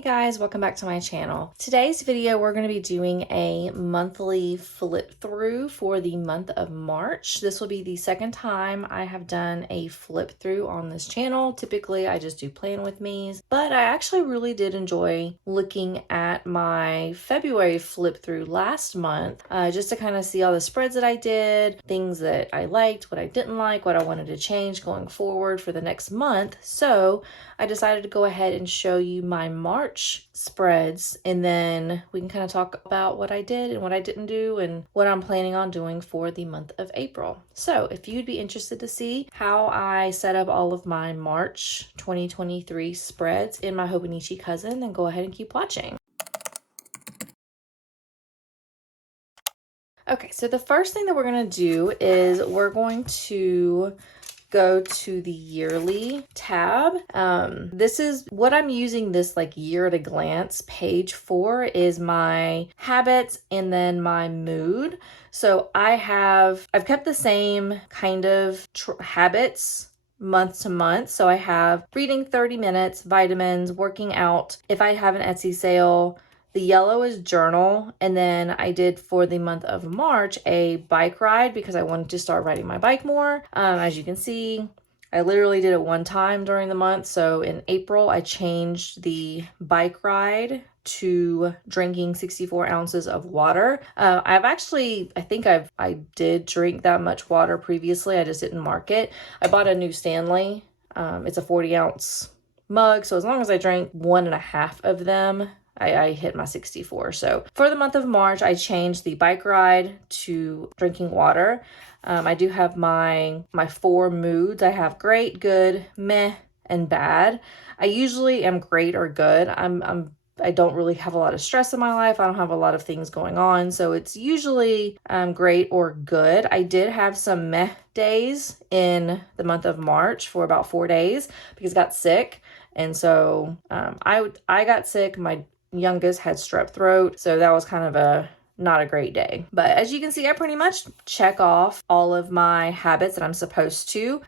Hey guys, welcome back to my channel. Today's video, we're going to be doing a monthly flip through for the month of March. This will be the second time I have done a flip through on this channel. Typically, I just do plan with me's, but I actually really did enjoy looking at my February flip through last month, just to kind of see all the spreads that I did, things that I liked, what I didn't like, what I wanted to change going forward for the next month. So I decided to go ahead and show you my March spreads, and then we can kind of talk about what I did and what I didn't do and what I'm planning on doing for the month of April. So if you'd be interested to see how I set up all of my March 2023 spreads in my Hobonichi cousin, then go ahead and keep watching. Okay, so the first thing that we're going to do is we're going to go to the yearly tab. This is what I'm using this like year at a glance page for is my habits and then my mood. So I've kept the same kind of habits month to month. So I have reading 30 minutes, vitamins, working out. If I have an Etsy sale, the yellow is journal, and then I did for the month of March a bike ride because I wanted to start riding my bike more. As you can see, I literally did it one time during the month. So in April, I changed the bike ride to drinking 64 ounces of water. I did drink that much water previously. I just didn't mark it. I bought a new Stanley. It's a 40-ounce mug. So as long as I drank 1.5 of them, I hit my 64. So for the month of March, I changed the bike ride to drinking water. I do have my 4 moods. I have great, good, meh, and bad. I usually am great or good. I don't really have a lot of stress in my life. I don't have a lot of things going on. So it's usually great or good. I did have some meh days in the month of March for about 4 days because I got sick. And so I got sick. My youngest had strep throat, so that was kind of not a great day. But as you can see, I pretty much check off all of my habits that I'm supposed to.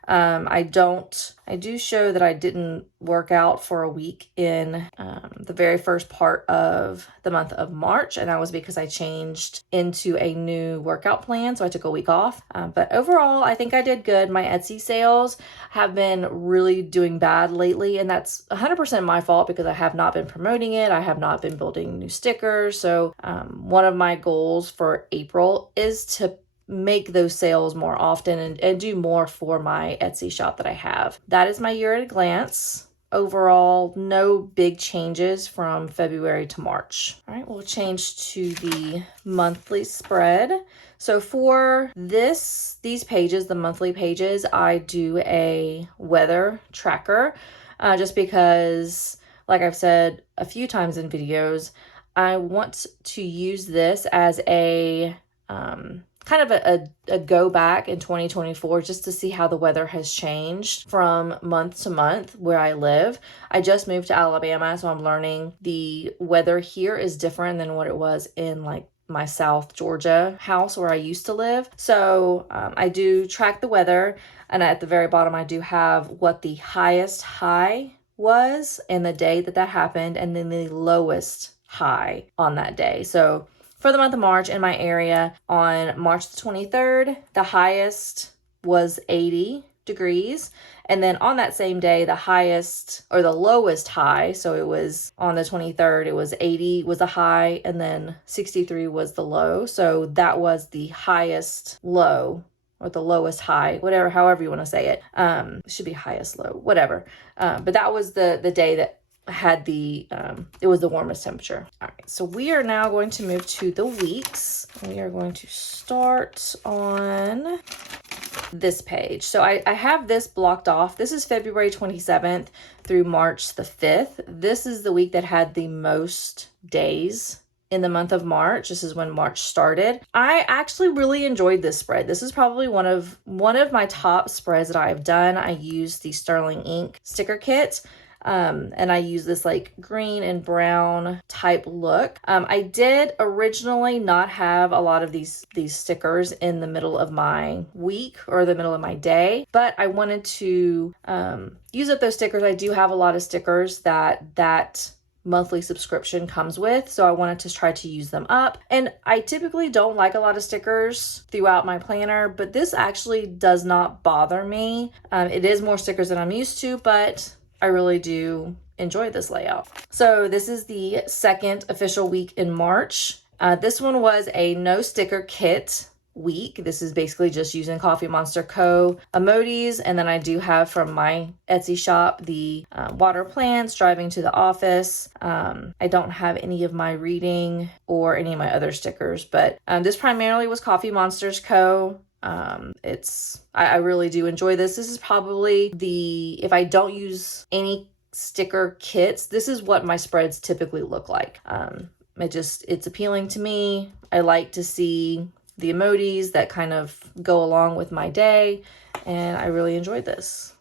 I do show that I didn't work out for a week in the very first part of the month of March, and that was because I changed into a new workout plan, so I took a week off. But overall, I think I did good. My Etsy sales have been really doing bad lately, and that's 100% my fault because I have not been promoting it. I have not been building new stickers. So one of my goals for April is to make those sales more often and do more for my Etsy shop that I have. That is my year at a glance. Overall, no big changes from February to March. All right, we'll change to the monthly spread. So for these pages, the monthly pages, I do a weather tracker just because, like I've said a few times in videos, I want to use this as a kind of a go back in 2024 just to see how the weather has changed from month to month where I live. I just moved to Alabama, so I'm learning the weather here is different than what it was in like my South Georgia house where I used to live. So I do track the weather, and at the very bottom I do have what the highest high was in the day that happened, and then the lowest high on that day. So for the month of March in my area, on March the 23rd, the highest was 80 degrees. And then on that same day, the highest or the lowest high, so it was on the 23rd, it was 80 was the high, and then 63 was the low. So that was the highest low or the lowest high, whatever, however you want to say it. It should be highest low, whatever. But that was the day that had it was the warmest temperature. All right, so we are now going to move to the weeks. We are going to start on this page. So I have this blocked off. This is February 27th through March the 5th. This is the week that had the most days in the month of March. This is when March started. I actually really enjoyed this spread. This is probably one of my top spreads that I've done. I used the Sterling ink sticker kit. And I use this like green and brown type look. I did originally not have a lot of these stickers in the middle of my week or the middle of my day, but I wanted to use up those stickers. I do have a lot of stickers that monthly subscription comes with, so I wanted to try to use them up. And I typically don't like a lot of stickers throughout my planner, but this actually does not bother me. It is more stickers than I'm used to, but I really do enjoy this layout. So this is the second official week in March. This one was a no sticker kit week. This is basically just using Coffee Monster Co. emojis, and then I do have from my Etsy shop the water plants, driving to the office. I don't have any of my reading or any of my other stickers, but this primarily was Coffee Monsters Co. I really do enjoy this. This is probably if I don't use any sticker kits, this is what my spreads typically look like. It's appealing to me. I like to see the emojis that kind of go along with my day, and I really enjoyed this.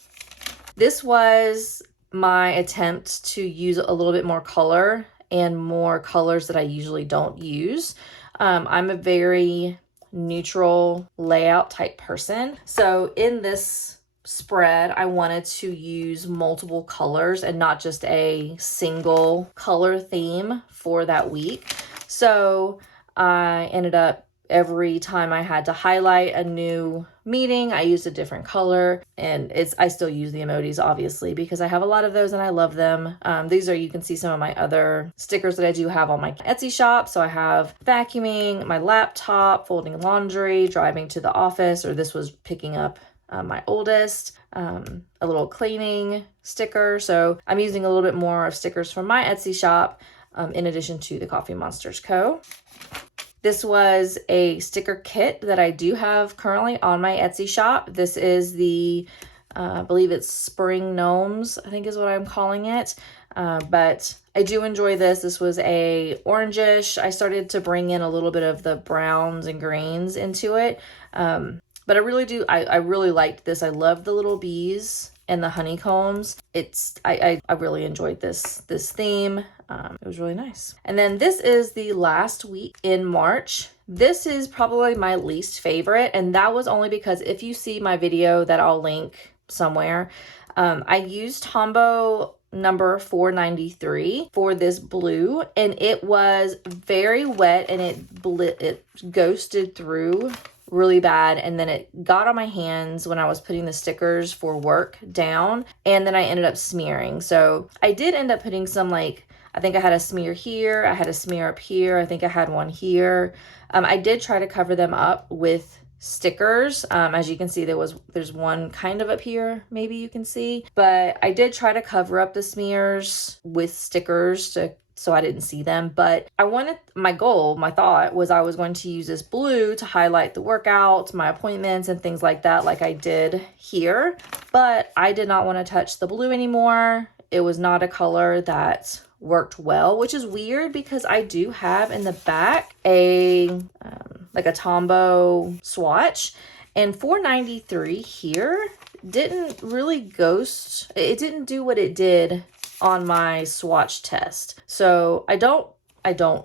This was my attempt to use a little bit more color and more colors that I usually don't use. I'm a very neutral layout type person. So in this spread, I wanted to use multiple colors and not just a single color theme for that week. So I ended up, every time I had to highlight a new meeting, I used a different color, and I still use the emojis obviously because I have a lot of those and I love them. You can see some of my other stickers that I do have on my Etsy shop. So I have vacuuming, my laptop, folding laundry, driving to the office, or this was picking up my oldest, a little cleaning sticker. So I'm using a little bit more of stickers from my Etsy shop in addition to the Coffee Monsters Co. This was a sticker kit that I do have currently on my Etsy shop. This is I believe it's Spring Gnomes, I think is what I'm calling it. But I do enjoy this. This was a orangish. I started to bring in a little bit of the browns and greens into it. But I really liked this. I love the little bees and the honeycombs. I really enjoyed this theme. It was really nice. And then this is the last week in March. This is probably my least favorite, and that was only because if you see my video that I'll link somewhere, I used Tombow number 493 for this blue, and it was very wet and it ghosted through really bad, and then it got on my hands when I was putting the stickers for work down, and then I ended up smearing. So I did end up putting some, I think I had a smear here, I had a smear up here, I think I had one here. I did try to cover them up with stickers. As you can see, there's one kind of up here, maybe you can see, but I did try to cover up the smears with stickers so I didn't see them. But my thought was I was going to use this blue to highlight the workouts, my appointments, and things like that, like I did here. But I did not want to touch the blue anymore. It was not a color that worked well, which is weird because I do have in the back a Tombow swatch, and 493 here didn't really ghost. It didn't do what it did on my swatch test. So I don't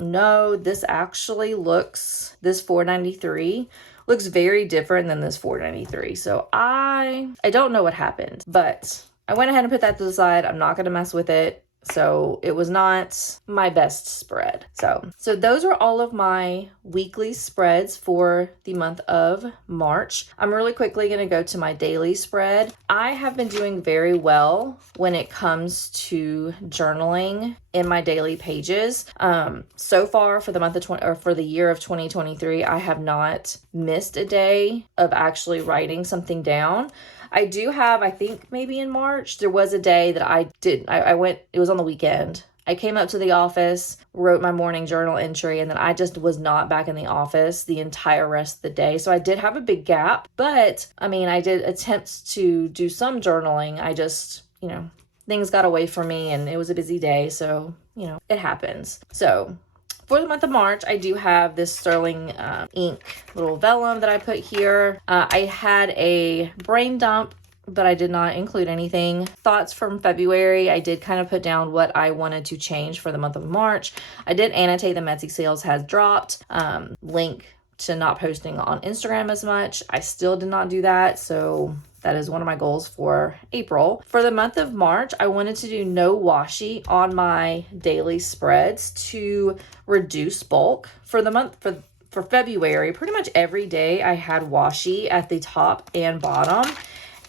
know. This 493 looks very different than this 493. So I don't know what happened, but I went ahead and put that to the side. I'm not going to mess with it. So it was not my best spread. So those are all of my weekly spreads for the month of March. I'm really quickly going to go to my daily spread. I have been doing very well when it comes to journaling in my daily pages. So far for the month of for the year of 2023, I have not missed a day of actually writing something down. I do have, I think maybe in March, there was a day that I went, it was on the weekend. I came up to the office, wrote my morning journal entry, and then I just was not back in the office the entire rest of the day. So I did have a big gap, but I did attempt to do some journaling. I just, things got away from me and it was a busy day. So, it happens. So for the month of March, I do have this sterling ink little vellum that I put here. I had a brain dump, but I did not include anything. Thoughts from February, I did kind of put down what I wanted to change for the month of March. I did annotate the Etsy sales has dropped. Link to not posting on Instagram as much. I still did not do that, so that is one of my goals for April. For the month of March, I wanted to do no washi on my daily spreads to reduce bulk. For the month, for February, pretty much every day I had washi at the top and bottom.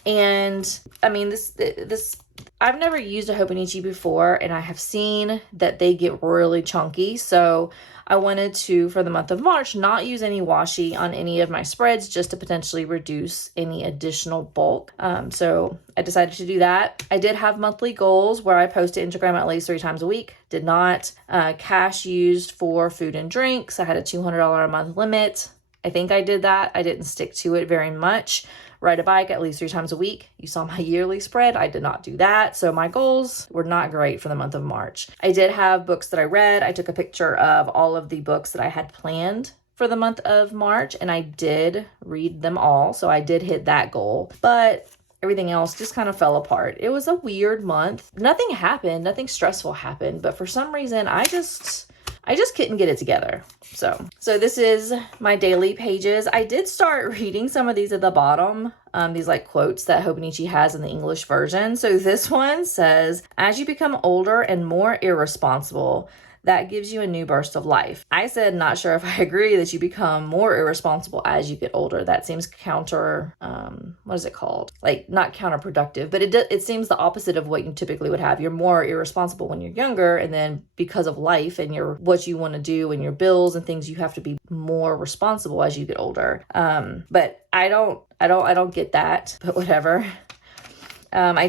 And I mean, this I've never used a Hobonichi before, and I have seen that they get really chunky. So I wanted to, for the month of March, not use any washi on any of my spreads, just to potentially reduce any additional bulk. So I decided to do that. I did have monthly goals where I post to Instagram at least 3 times a week. Did not. Cash used for food and drinks. I had a $200 a month limit. I think I did that. I didn't stick to it very much. Ride a bike at least 3 times a week. You saw my yearly spread. I did not do that. So my goals were not great for the month of March. I did have books that I read. I took a picture of all of the books that I had planned for the month of March, and I did read them all. So I did hit that goal, but everything else just kind of fell apart. It was a weird month. Nothing happened. Nothing stressful happened. But for some reason, I just couldn't get it together. So this is my daily pages. I did start reading some of these at the bottom, these like quotes that Hobonichi has in the English version. So this one says, as you become older and more irresponsible, that gives you a new burst of life. I said, not sure if I agree that you become more irresponsible as you get older. That seems counter, what is it called? Like not counterproductive, but it seems the opposite of what you typically would have. You're more irresponsible when you're younger, and then because of life and what you want to do and your bills and things, you have to be more responsible as you get older. But I don't get that, but whatever. I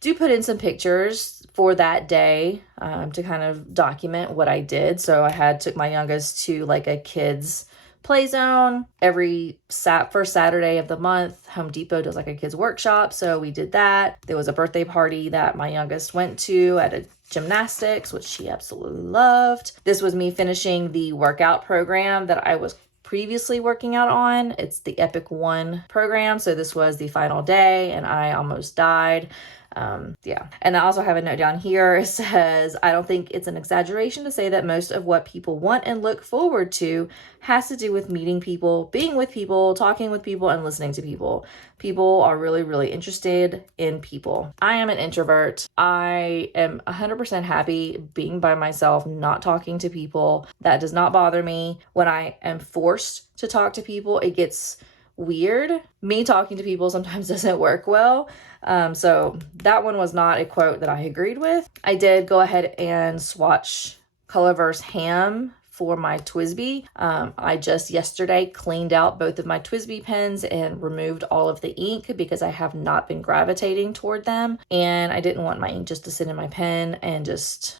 do put in some pictures for that day to kind of document what I did. So I took my youngest to like a kids play zone. Every first Saturday of the month, Home Depot does like a kids workshop. So we did that. There was a birthday party that my youngest went to at a gymnastics, which she absolutely loved. This was me finishing the workout program that I was previously working out on. It's the Epic One program. So this was the final day and I almost died. Yeah. And I also have a note down here. It says, I don't think it's an exaggeration to say that most of what people want and look forward to has to do with meeting people, being with people, talking with people, and listening to people. People are really, really interested in people. I am an introvert. I am 100% happy being by myself, not talking to people. That does not bother me. When I am forced to talk to people, it gets weird. Me talking to people sometimes doesn't work well. So that one was not a quote that I agreed with. I did go ahead and swatch Colorverse Ham for my TWSBI. I just yesterday cleaned out both of my TWSBI pens and removed all of the ink because I have not been gravitating toward them. And I didn't want my ink just to sit in my pen and just,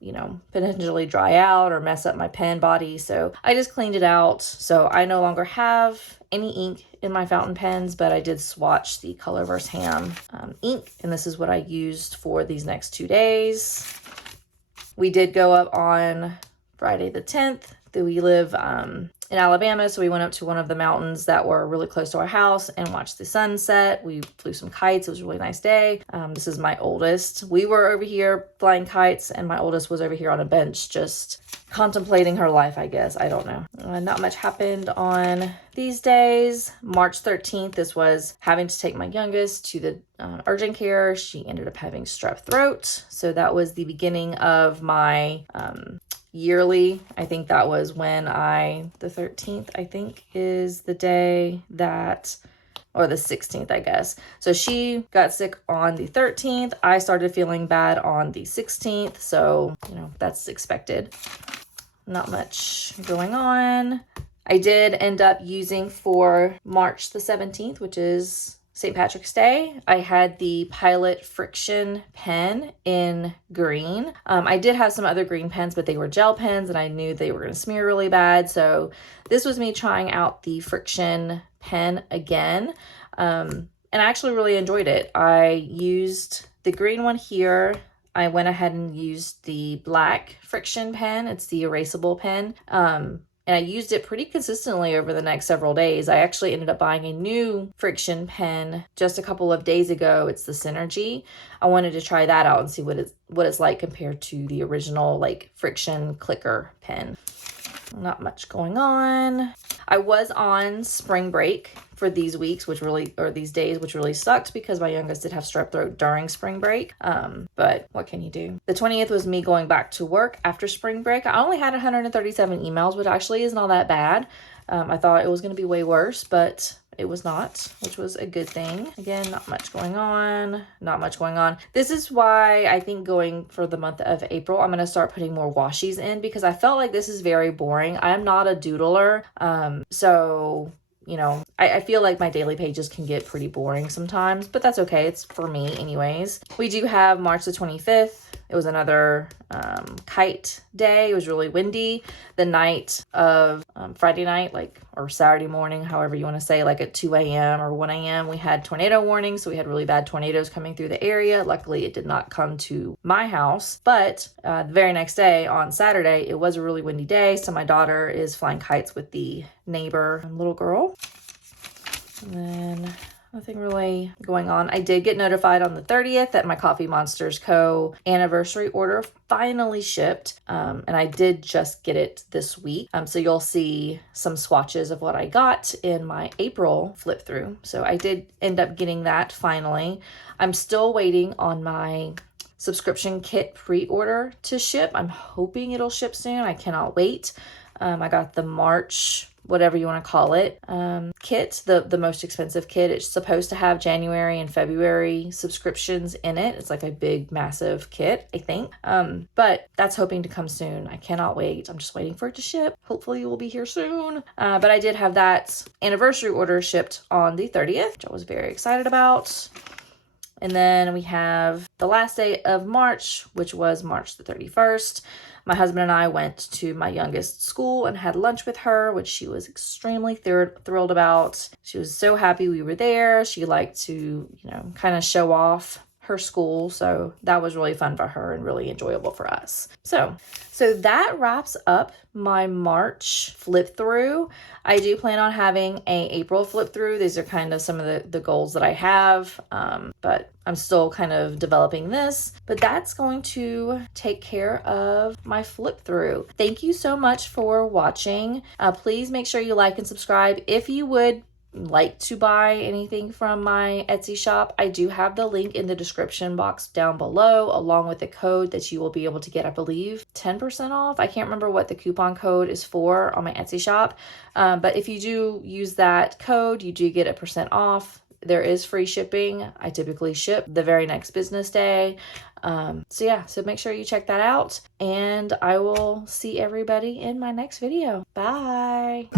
potentially dry out or mess up my pen body. So I just cleaned it out. So I no longer have any ink in my fountain pens, but I did swatch the Colorverse Ham ink, and this is what I used for these next 2 days. We did go up on Friday the 10th. We live in Alabama, so we went up to one of the mountains that were really close to our house and watched the sunset. We flew some kites. It was a really nice day. This is my oldest. We were over here flying kites, and my oldest was over here on a bench just contemplating her life, I guess. I don't know. Not much happened on these days. March 13th, this was having to take my youngest to the urgent care. She ended up having strep throat. So that was the beginning of my yearly. I think that was when the 13th, I think, is the day that, or the 16th, I guess. So she got sick on the 13th. I started feeling bad on the 16th. So, that's expected. Not much going on. I did end up using for March the 17th, which is St. Patrick's Day. I had the Pilot Friction pen in green. I did have some other green pens, but they were gel pens and I knew they were going to smear really bad. So this was me trying out the Friction pen again. And I actually really enjoyed it. I used the green one here. I went ahead and used the black Friction pen. It's the erasable pen. And I used it pretty consistently over the next several days. I actually ended up buying a new Friction pen just a couple of days ago. It's the Synergy. I wanted to try that out and see what it's like compared to the original Friction clicker pen. Not much going on. I was on spring break for these weeks, these days, which really sucked because my youngest did have strep throat during spring break. But what can you do? The 20th was me going back to work after spring break. I only had 137 emails, which actually isn't all that bad. I thought it was going to be way worse, but it was not, which was a good thing. Again, not much going on. This is why I think going for the month of April, I'm going to start putting more washies in because I felt like this is very boring. I'm not a doodler. So, you know, I feel like my daily pages can get pretty boring sometimes, but that's okay. It's for me anyways. We do have March the 25th. It was another kite day. It was really windy. The night of Friday night, or Saturday morning, however you want to say, like at 2 a.m. or 1 a.m., we had tornado warnings. So we had really bad tornadoes coming through the area. Luckily, it did not come to my house. But the very next day, on Saturday, it was a really windy day. So my daughter is flying kites with the neighbor little girl. And then nothing really going on. I did get notified on the 30th that my Coffee Monsters Co. anniversary order finally shipped. And I did just get it this week. So you'll see some swatches of what I got in my April flip through. So I did end up getting that finally. I'm still waiting on my subscription kit pre-order to ship. I'm hoping it'll ship soon. I cannot wait. I got the March, whatever you want to call it, kit, the most expensive kit. It's supposed to have January and February subscriptions in it. It's like a big, massive kit, I think. But that's hoping to come soon. I cannot wait. I'm just waiting for it to ship. Hopefully it will be here soon. But I did have that anniversary order shipped on the 30th, which I was very excited about. And then we have the last day of March, which was March the 31st. My husband and I went to my youngest school and had lunch with her, which she was extremely thrilled about. She was so happy we were there. She liked to, kind of show off her school. So that was really fun for her and really enjoyable for us. So that wraps up my March flip through. I do plan on having a April flip through. These are kind of some of the goals that I have, but I'm still kind of developing this. But that's going to take care of my flip through. Thank you so much for watching. Please make sure you like and subscribe. If you would like to buy anything from my Etsy shop, I do have the link in the description box down below, along with the code that you will be able to get, I believe, 10% off. I can't remember what the coupon code is for on my Etsy shop, but if you do use that code, you do get 1% off. There is free shipping. I typically ship the very next business day. So make sure you check that out, and I will see everybody in my next video. Bye.